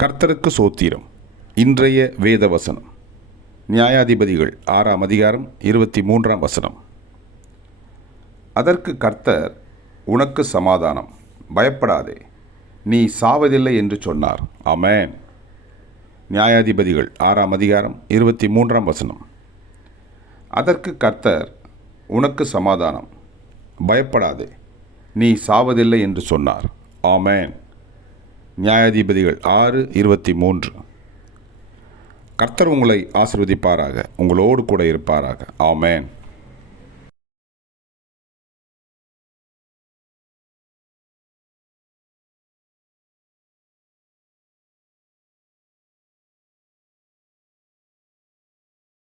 கர்த்தருக்கு சோத்திரம். இன்றைய வேத வசனம் நியாயாதிபதிகள் 6ஆம் அதிகாரம் 23ஆம் வசனம். அதற்கு கர்த்தர், உனக்கு சமாதானம், பயப்படாதே, நீ சாவதில்லை என்று சொன்னார். ஆமென். நியாயாதிபதிகள் 6ஆம் அதிகாரம் 23ஆம் வசனம். அதற்கு கர்த்தர், உனக்கு சமாதானம், பயப்படாதே, நீ சாவதில்லை என்று சொன்னார். ஆமென். நியாயாதிபதிகள் 6:23. கர்த்தர் உங்களை ஆசீர்வதிப்பாராக, உங்களோடு கூட இருப்பாராக. ஆமென்.